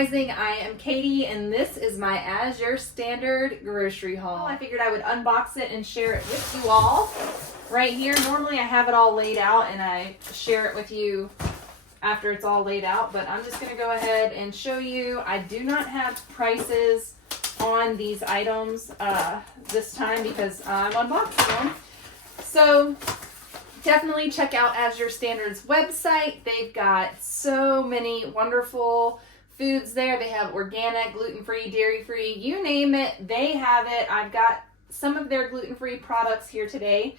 Rising. I am Katie, and this is my Azure Standard grocery haul. I figured I would unbox it and share it with you all right here. Normally I have it all laid out and I share it with you after it's all laid out, but I'm just going to go ahead and show you. I do not have prices on these items this time because I'm unboxing them. So definitely check out Azure Standard's website. They've got so many wonderful foods there. They have organic, gluten-free, dairy-free, you name it, they have it. I've got some of their gluten-free products here today.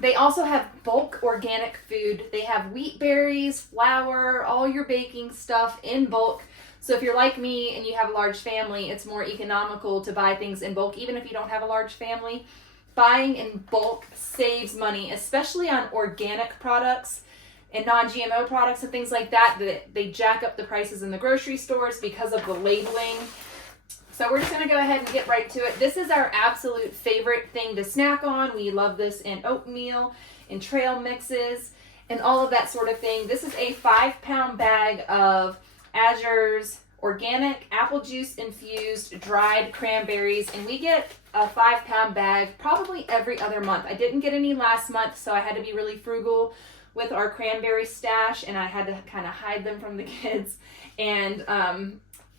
They also have bulk organic food. They have wheat berries, flour, all your baking stuff in bulk. So if you're like me and you have a large family, it's more economical to buy things in bulk, even if you don't have a large family. Buying in bulk saves money, especially on organic products and non-GMO products and things like that, that they jack up the prices in the grocery stores because of the labeling. So we're just going to go ahead and get right to it. This is our absolute favorite thing to snack on. We love this in oatmeal, in trail mixes, and all of that sort of thing. This is a 5-pound bag of Azure's organic apple juice infused dried cranberries, and we get a 5-pound bag probably every other month. I didn't get any last month, so I had to be really frugal with our cranberry stash, and I had to kind of hide them from the kids. And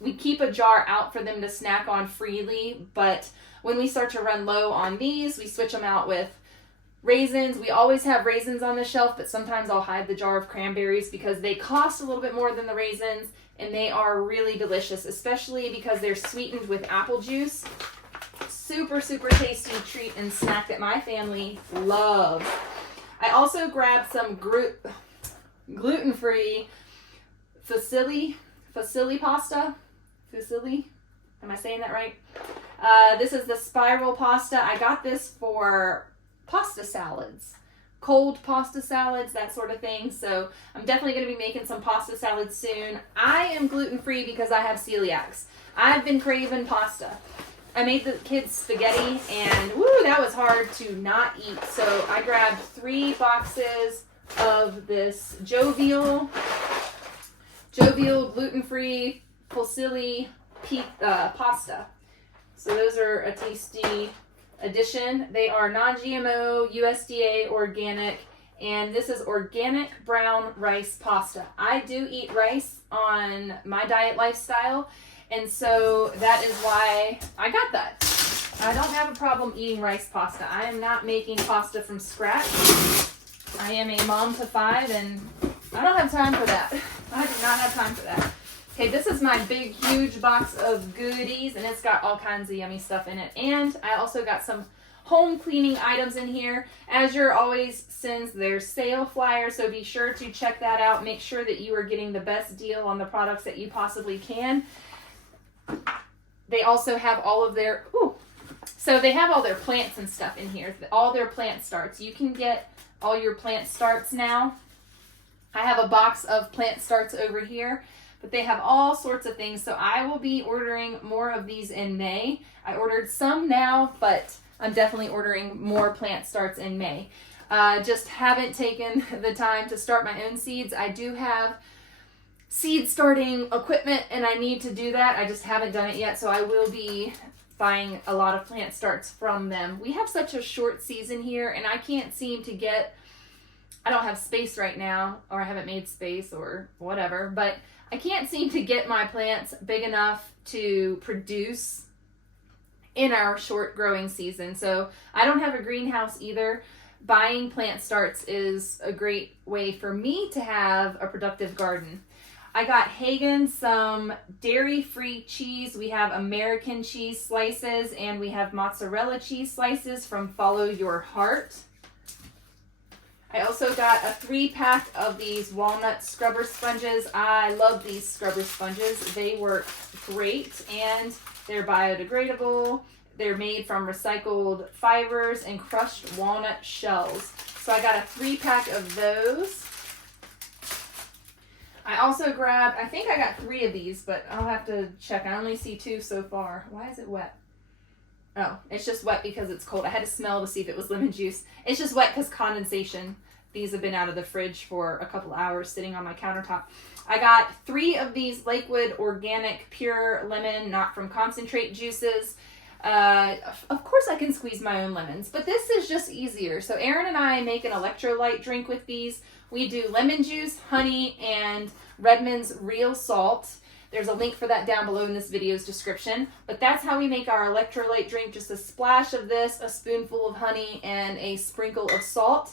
we keep a jar out for them to snack on freely, but when we start to run low on these, we switch them out with raisins. We always have raisins on the shelf, but sometimes I'll hide the jar of cranberries because they cost a little bit more than the raisins, and they are really delicious, especially because they're sweetened with apple juice. Super, super tasty treat and snack that my family loves. I also grabbed some gluten-free fusilli pasta. Fusilli? Am I saying that right? This is the spiral pasta. I got this for pasta salads, cold pasta salads, that sort of thing. So I'm definitely going to be making some pasta salads soon. I am gluten-free because I have celiacs. I've been craving pasta. I made the kids spaghetti, and woo, that was hard to not eat. So I grabbed 3 boxes of this jovial gluten-free fusilli pasta. So those are a tasty addition. They are non-GMO, USDA organic, and this is organic brown rice pasta. I do eat rice on my diet lifestyle, and so that is why I got that. I don't have a problem eating rice pasta. I am not making pasta from scratch. I am a mom to 5, and I don't have time for that. I do not have time for that. Okay, this is my big, huge box of goodies, and it's got all kinds of yummy stuff in it. And I also got some home cleaning items in here. Azure always sends their sale flyer, so be sure to check that out. Make sure that you are getting the best deal on the products that you possibly can. They also have all of their, so they have all their plants and stuff in here, all their plant starts. You can get all your plant starts now. I have a box of plant starts over here, but they have all sorts of things. So I will be ordering more of these in May. I ordered some now, but I'm definitely ordering more plant starts in May. Just haven't taken the time to start my own seeds. I do have seed starting equipment and I need to do that. I just haven't done it yet, so I will be buying a lot of plant starts from them. We have such a short season here, and I can't seem to get, I don't have space right now, or I haven't made space or whatever, but I can't seem to get my plants big enough to produce in our short growing season. So I don't have a greenhouse either. Buying plant starts is a great way for me to have a productive garden. I got Hagen some dairy-free cheese. We have American cheese slices, and we have mozzarella cheese slices from Follow Your Heart. I also got a 3-pack of these walnut scrubber sponges. I love these scrubber sponges. They work great, and they're biodegradable. They're made from recycled fibers and crushed walnut shells. So I got a 3-pack of those. I also grabbed, I think I got 3 of these, but I'll have to check. I only see 2 so far. Why is it wet? Oh, it's just wet because it's cold. I had to smell to see if it was lemon juice. It's just wet because condensation. These have been out of the fridge for a couple hours sitting on my countertop. I got 3 of these Lakewood organic pure lemon, not from concentrate juices. Of course I can squeeze my own lemons, but this is just easier. So Aaron and I make an electrolyte drink with these. We do lemon juice, honey, and Redmond's real salt. There's a link for that down below in this video's description. But that's how we make our electrolyte drink. Just a splash of this, a spoonful of honey, and a sprinkle of salt.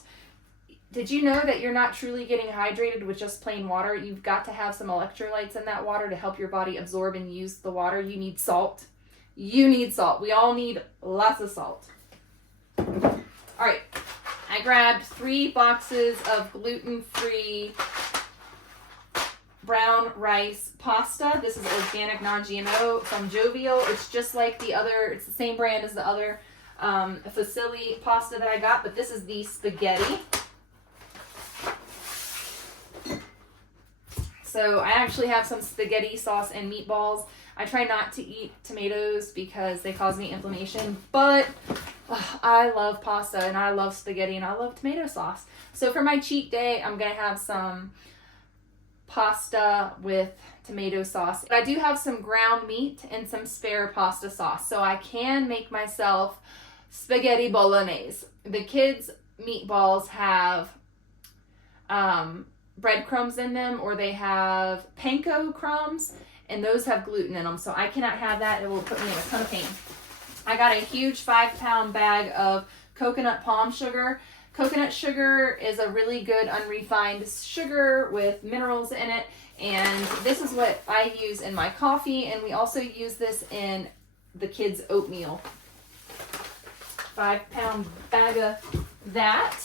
Did you know that you're not truly getting hydrated with just plain water? You've got to have some electrolytes in that water to help your body absorb and use the water. You need salt. You need salt. We all need lots of salt. All right. I grabbed 3 boxes of gluten-free brown rice pasta. This is organic, non-GMO from Jovial. It's just like the other, it's the same brand as the other fusilli pasta that I got, but this is the spaghetti. So I actually have some spaghetti sauce and meatballs. I try not to eat tomatoes because they cause me inflammation, but I love pasta and I love spaghetti and I love tomato sauce. So for my cheat day, I'm going to have some pasta with tomato sauce. I do have some ground meat and some spare pasta sauce, so I can make myself spaghetti bolognese. The kids' meatballs have breadcrumbs in them, or they have panko crumbs, and those have gluten in them, so I cannot have that. It will put me in a ton of pain. I got a huge 5-pound bag of coconut palm sugar. Coconut sugar is a really good unrefined sugar with minerals in it, and this is what I use in my coffee, and we also use this in the kids' oatmeal. 5-pound bag of that.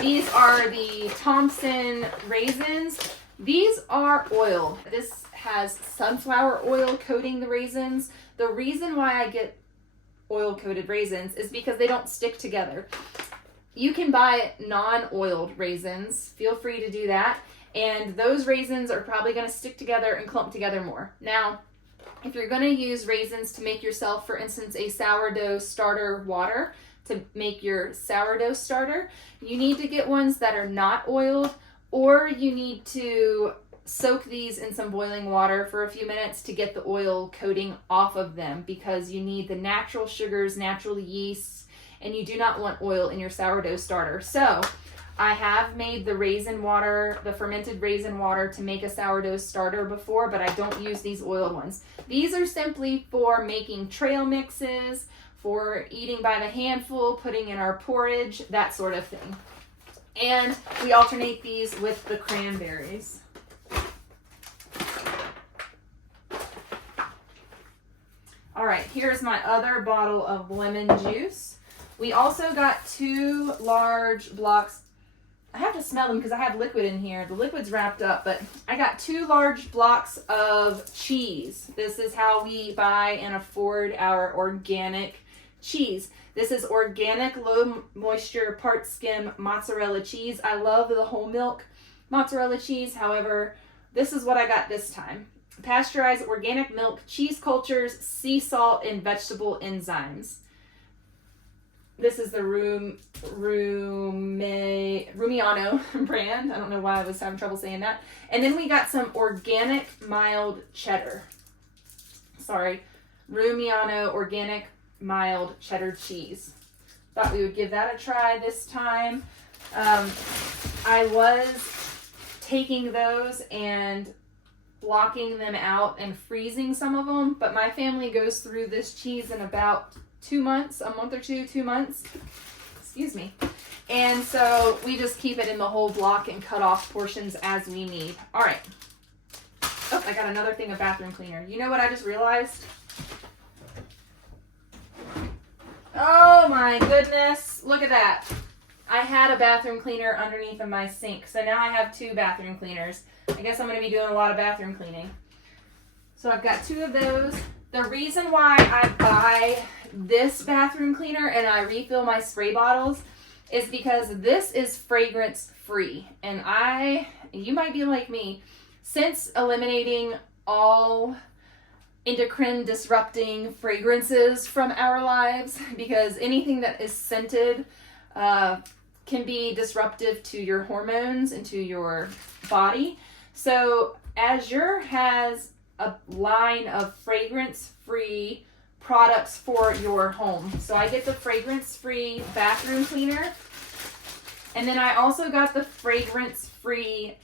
These are the Thompson raisins. These are oiled. This has sunflower oil coating the raisins. The reason why I get oil-coated raisins is because they don't stick together. You can buy non-oiled raisins. Feel free to do that. And those raisins are probably going to stick together and clump together more. Now, if you're going to use raisins to make yourself, for instance, a sourdough starter water, to make your sourdough starter, you need to get ones that are not oiled, or you need to soak these in some boiling water for a few minutes to get the oil coating off of them, because you need the natural sugars, natural yeasts, and you do not want oil in your sourdough starter. So I have made the raisin water, the fermented raisin water, to make a sourdough starter before, but I don't use these oiled ones. These are simply for making trail mixes, for eating by the handful, putting in our porridge, that sort of thing. And we alternate these with the cranberries. All right, here's my other bottle of lemon juice. We also got 2 large blocks. I have to smell them because I have liquid in here. The liquid's wrapped up, but I got 2 large blocks of cheese. This is how we buy and afford our organic cheese. This is organic, low moisture, part skim mozzarella cheese. I love the whole milk mozzarella cheese. However, this is what I got this time. Pasteurized organic milk, cheese cultures, sea salt, and vegetable enzymes. This is the Rumiano brand. I don't know why I was having trouble saying that. And then we got some organic mild cheddar. Sorry, Rumiano organic mild cheddar cheese. Thought we would give that a try this time. I was taking those and blocking them out and freezing some of them, but my family goes through this cheese in about 2 months, a month or 2 months. Excuse me. And so we just keep it in the whole block and cut off portions as we need. All right. Oh, I got another thing of bathroom cleaner. You know what I just realized? Oh my goodness, look at that. I had a bathroom cleaner underneath of my sink, so now I have 2 bathroom cleaners. I guess I'm going to be doing a lot of bathroom cleaning. So I've got 2 of those. The reason why I buy this bathroom cleaner and I refill my spray bottles is because this is fragrance free. And you might be like me, since eliminating all endocrine disrupting fragrances from our lives, because anything that is scented can be disruptive to your hormones and to your body. So Azure has a line of fragrance-free products for your home. So I get the fragrance-free bathroom cleaner, and then I also got the fragrance-free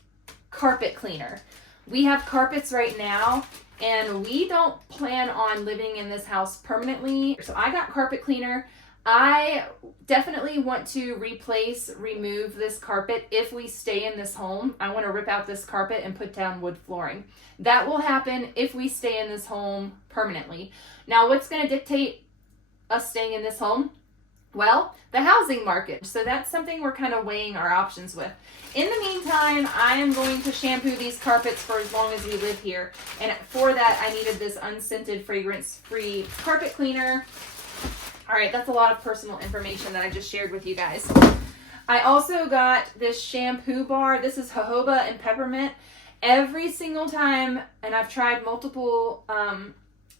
carpet cleaner. We have carpets right now, and we don't plan on living in this house permanently. So I got carpet cleaner. I definitely want to remove this carpet if we stay in this home. I want to rip out this carpet and put down wood flooring. That will happen if we stay in this home permanently. Now, what's going to dictate us staying in this home? Well, the housing market. So that's something we're kind of weighing our options with. In the meantime, I am going to shampoo these carpets for as long as we live here. And for that, I needed this unscented, fragrance-free carpet cleaner. All right, that's a lot of personal information that I just shared with you guys. I also got this shampoo bar. This is jojoba and peppermint. Every single time, and I've tried multiple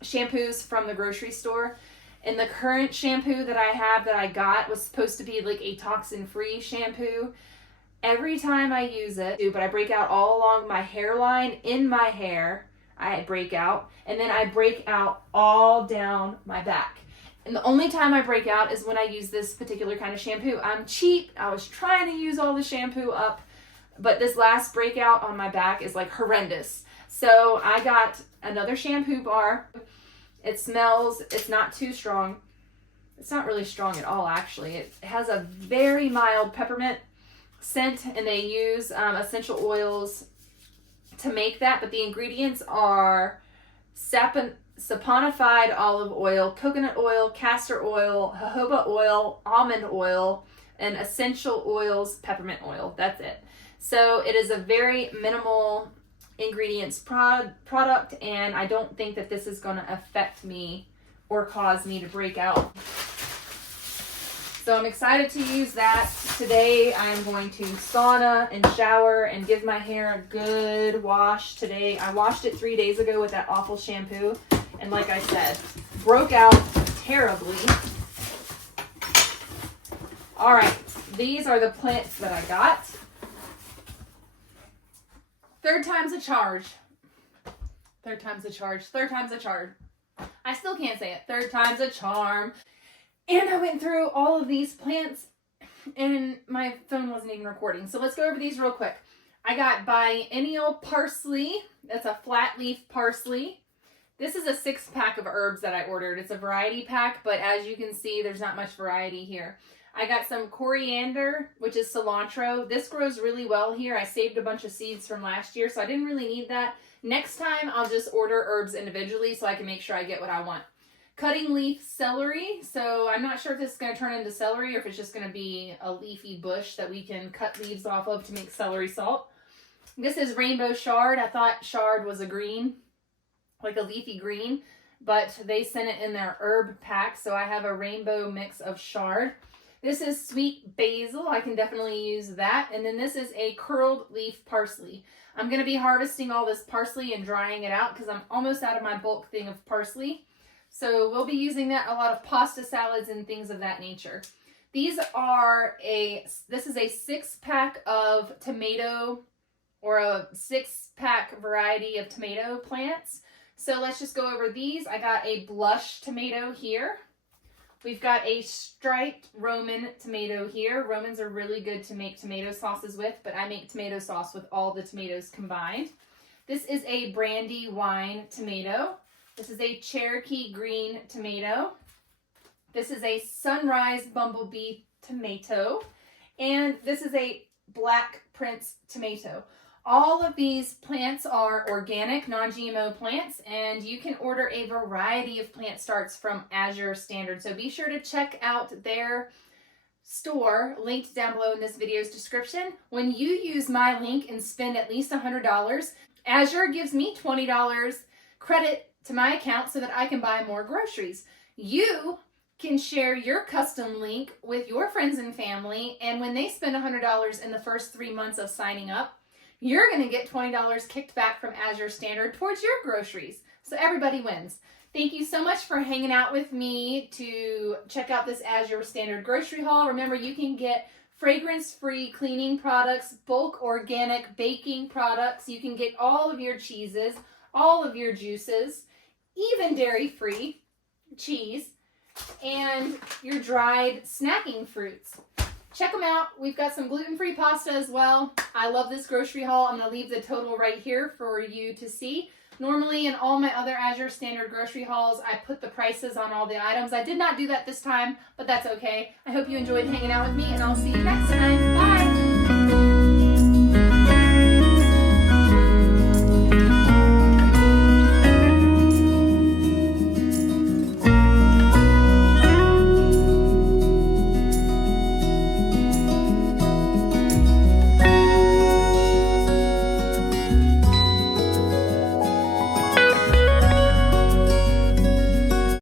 shampoos from the grocery store, and the current shampoo that I have that I got was supposed to be like a toxin-free shampoo. Every time I use it, but I break out all along my hairline, in my hair, I break out, and then I break out all down my back. And the only time I break out is when I use this particular kind of shampoo. I'm cheap. I was trying to use all the shampoo up, but this last breakout on my back is like horrendous. So I got another shampoo bar. It smells, it's not too strong. It's not really strong at all, actually. It has a very mild peppermint scent, and they use essential oils to make that, but the ingredients are saponified olive oil, coconut oil, castor oil, jojoba oil, almond oil, and essential oils, peppermint oil. That's it. So it is a very minimal ingredients product, and I don't think that this is going to affect me or cause me to break out. So I'm excited to use that. Today I'm going to sauna and shower and give my hair a good wash today. I washed it 3 days ago with that awful shampoo, and like I said, broke out terribly. All right, these are the plants that I got. Third time's a charge. Third time's a charge. Third time's a charm. I still can't say it. Third time's a charm. And I went through all of these plants, and my phone wasn't even recording. So let's go over these real quick. I got biennial parsley. That's a flat leaf parsley. This is a 6-pack of herbs that I ordered. It's a variety pack, but as you can see, there's not much variety here. I got some coriander, which is cilantro. This grows really well here. I saved a bunch of seeds from last year, so I didn't really need that. Next time, I'll just order herbs individually so I can make sure I get what I want. Cutting leaf celery. So I'm not sure if this is going to turn into celery or if it's just going to be a leafy bush that we can cut leaves off of to make celery salt. This is rainbow chard. I thought chard was a green, like a leafy green, but they sent it in their herb pack, so I have a rainbow mix of chard. This is sweet basil. I can definitely use that. And then this is a curled leaf parsley. I'm going to be harvesting all this parsley and drying it out because I'm almost out of my bulk thing of parsley. So we'll be using that a lot of pasta salads and things of that nature. This is a 6-pack of tomato, or a 6-pack variety of tomato plants. So let's just go over these. I got a blush tomato here. We've got a striped Roman tomato here. Romans are really good to make tomato sauces with, but I make tomato sauce with all the tomatoes combined. This is a brandy wine tomato. This is a Cherokee green tomato. This is a sunrise bumblebee tomato. And this is a black prince tomato. All of these plants are organic, non-GMO plants, and you can order a variety of plant starts from Azure Standard. So be sure to check out their store linked down below in this video's description. When you use my link and spend at least $100, Azure gives me $20 credit to my account so that I can buy more groceries. You can share your custom link with your friends and family, and when they spend $100 in the first 3 months of signing up, you're going to get $20 kicked back from Azure Standard towards your groceries. So everybody wins. Thank you so much for hanging out with me to check out this Azure Standard grocery haul. Remember, you can get fragrance-free cleaning products, bulk organic baking products. You can get all of your cheeses, all of your juices, even dairy-free cheese, and your dried snacking fruits. Check them out. We've got some gluten-free pasta as well. I love this grocery haul. I'm going to leave the total right here for you to see. Normally in all my other Azure standard grocery hauls, I put the prices on all the items. I did not do that this time, but that's okay. I hope you enjoyed hanging out with me, and I'll see you next time. Bye!